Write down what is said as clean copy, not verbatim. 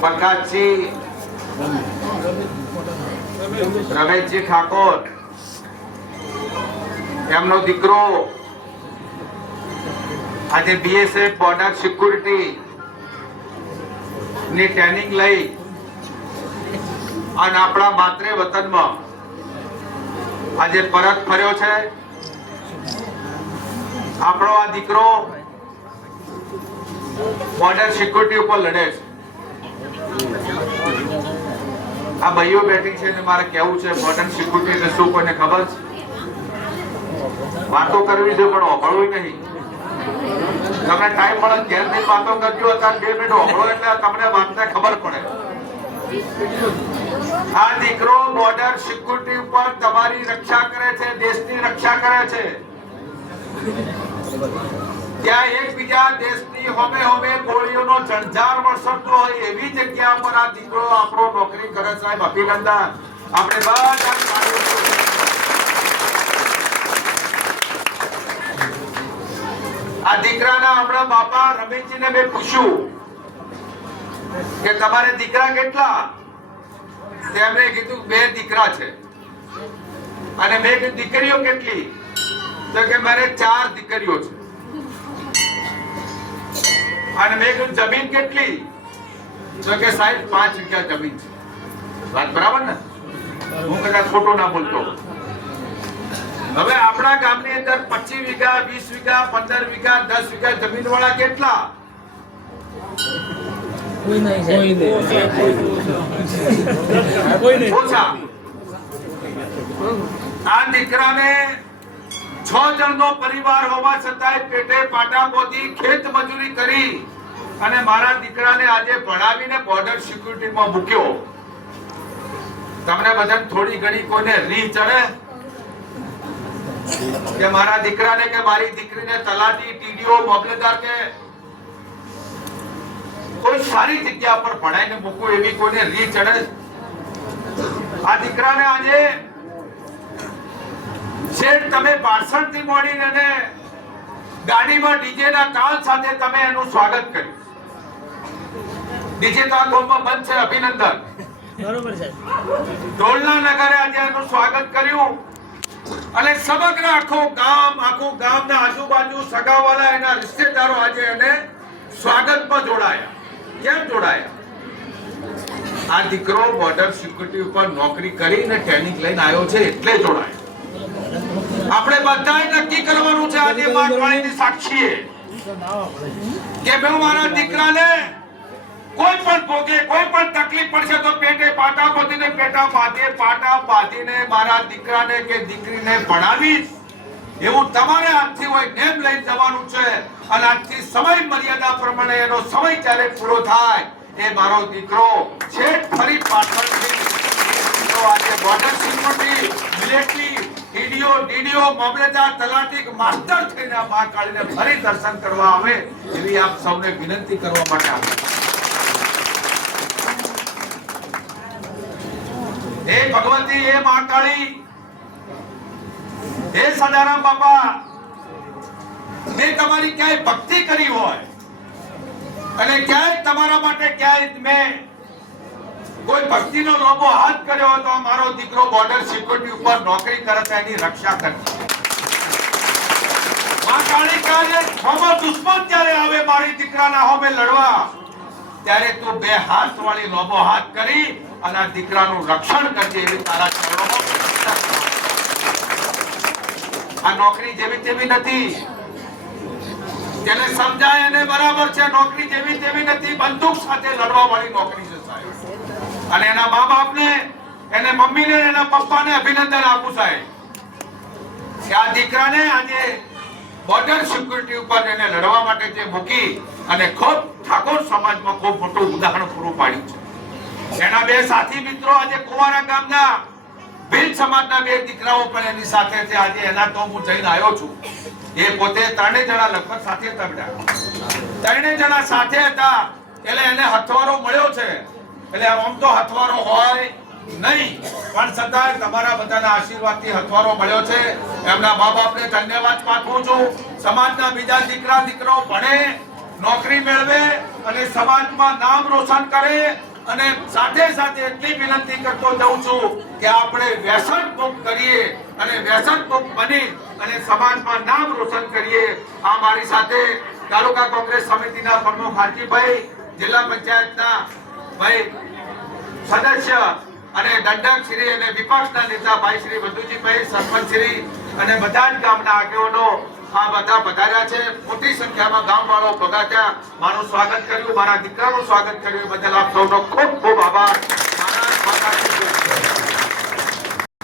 પ્રકાશજી રમેશજી ઠાકોર, એમનો દીકરો આજે બીએસએફ બોર્ડર સિક્યુરિટી ની ટ્રેનિંગ લઈ અને આપણા માતૃ વતનમાં આજે પરત ફર્યો છે. આપણો આ દીકરો બોર્ડર સિક્યુરિટી ઉપર લડે છે. આ ભાઈઓ બેઠી છે ને મારે કેવું છે બોર્ડર સિક્યુરિટી એટલે શું કોઈને ખબર છે? વાતો કરવી છે પણ ઓગળવું નહીં. તમને ટાઈમ મળે ઘેર ની વાતો કરજો, અત્યારે 2 મિનિટ ઓગળો એટલે તમને વાતને ખબર પડે. આ દીકરો બોર્ડર સિક્યુરિટી ઉપર તમારી રક્ષા કરે છે, દેશની રક્ષા કરે છે. ત્યાં એકબીજા દેશની હોમે હોમે ગોળીઓનો જણજાર વરસતો હોય એવી જગ્યા પર આ દીકરો આપણો નોકરી કરે. સાહેબ અભિનંદન. આપણે બધા આ દીકરાના આપણા બાપા રમેશજીને મેં પૂછ્યું કે તમારે દીકરા કેટલા? તેમણે કીધું 2 દીકરા છે. અને મેં કીધું દીકરીઓ કેટલી? તો કે મારે 4 દીકરીઓ છે. અને મેં કીધું જમીન કેટલી? તો કે સાહેબ 5 વીઘા જમીન છે. વાત બરાબર ને? હું કદાચ ખોટું ના બોલતો. હવે આપણા ગામની અંદર 25 વીઘા 20 વીઘા 15 વીઘા 10 વીઘા જમીન વાળા કેટલા? ઓછા. આ દીકરાને 6 જણનો પરિવાર હોવા છતાંય પેટે પાટા પોતી ખેત મજૂરી કરી અને મારા દીકરાને આજે ભણાવીને બોર્ડર સિક્યુરિટીમાં મૂક્યો. તમને બધાને થોડી ઘણી કોઈને રી ચડે કે મારા દીકરાને કે મારી દીકરીને તલાટી, ટીડીઓ, મામલતદાર કે કોઈ સારી જગ્યા પર ભણાઈને મૂકવું એવી કોઈને રી ચડે? આ દીકરાને આજે શેઠ તમે પાર્સલ થી મોડીને અને ગાડીમાં ડીજે ના તાલ સાથે તમે એનું સ્વાગત કર્યું. ડીજે તો આ ગામમાં બંધ છે. અભિનંદન. બરોબર છે. ઢોલના નગરે આજે એનું સ્વાગત કર્યું અને સમગ્ર આખું ગામના આજુબાજુ સગાવાલા એના રિશ્તેદારો આજે એને સ્વાગતમાં જોડાયા. કેમ જોડાયા? આ દીકરો બોર્ડર સિક્યુરિટી ઉપર નોકરી કરીને ટ્રેનિંગ લઈને આવ્યો છે એટલે જોડાયા. આપણે બધાએ નક્કી કરવાનું છે આજે માં કાળીની સાક્ષીએ કે મેં મારા દીકરાને કોઈ પણ ભોગે કોઈ પણ તકલીફ પડશે તો પેટે પાટા બાંધીને મારા દીકરાને કે દીકરીને ભણાવીશ એવું તમારે આજથી હોય નેમ લઈને જવાનું છે. અને આજથી સમય મર્યાદા પ્રમાણે એનો સમય જ્યારે પૂરો થાય એ મારો દીકરો છેક ફરી પાછળથી આજે બોર્ડર સિક્યુરિટી, મિલિટરી, ડીડીઓ, મામલતદાર, તલાટી, માસ્ટર થઈને આ મા કાળીને ફરી દર્શન કરવા આવે એવી આપ સૌને વિનંતી કરવા માટે આવે. હે ભગવતી, હે મા કાળી, હે સદારામ બાપા, મેં તમારી ક્યાંય ભક્તિ કરી હોય અને ક્યાંય તમારા માટે ક્યાંય મેં કોઈ ભક્તિનો લોભો હાથ કર્યો હોય તો મારો દીકરો બોર્ડર સિક્યુરિટી ઉપર નોકરી કરે છે એની રક્ષા કરે. મા કાળી કાળે હોમો દુશ્મન જ્યારે આવે મારી દીકરાના હોમે લડવા ત્યારે તું 2 હાથ વાળી લોભો હાથ કરી અને આ દીકરાનું રક્ષણ કરજે એવી તારા ચરણોમાં. આ નોકરી જેવી તેવી નથી. તેને સમજાય અને બરાબર છે નોકરી જેવી તેવી નથી. બંદૂક સાથે લડવા વાળી નોકરી છે સાહેબ. અને એના મા બાપને, એને મમ્મીને, એના પપ્પાને અભિનંદન આપું સાહેબ કે આ દીકરાને આજે બોર્ડર સિક્યુરિટી ઉપર એને લડવા માટે જે મૂકી અને ખૂબ ઠાકોર સમાજમાં ખૂબ મોટું ઉદાહરણ પૂરું પાડ્યું છે. એના 2 સાથી મિત્રો આજે કુવારા ગામના ભીલ સમાજના 2 દીકરાઓ પણ એની સાથે છે. આજે એના તો હું જઈને આવ્યો છું. એ પોતે 3 જણા લગભગ સાથે હતા. 3 જણા સાથે હતા એટલે એને હથવારો મળ્યો છે. એટલે આમ તો હથવારો હોય નહીં પણ છતાંય તમારા બધાના આશીર્વાદથી હથવારો મળ્યો છે. એમના મા બાપને ધન્યવાદ પાઠવું છું. સમાજના બીજા દીકરા દીકરો ભણે નોકરી મેળવે અને સમાજમાં નામ રોશન કરે. અને સાથે સાથે એટલી વિનંતી કરતો જાઉં છું કે આપણે વ્યસન મુક્ત કરીએ અને વ્યસન મુક્ત બની અને સમાજમાં નામ રોશન કરીએ. આ મારી સાથે તાલુકા કોંગ્રેસ સમિતિના પ્રમુખ હાજીભાઈ, જિલ્લા પંચાયતના ભાઈ સદસ્ય અને દંડક શ્રી અને વિપક્ષના નેતા ભાઈ શ્રી વધુજીભાઈ, સરપંચ શ્રી અને બધા જ ગામના આગેવાનો આ બધા પધાર્યા છે. મોટી સંખ્યામાં ગામવાળો પધાર્યા, મારું સ્વાગત કર્યું, મારા દીકરાનું સ્વાગત કર્યું, બદલ આપ સૌનો ખૂબ ખૂબ આભાર.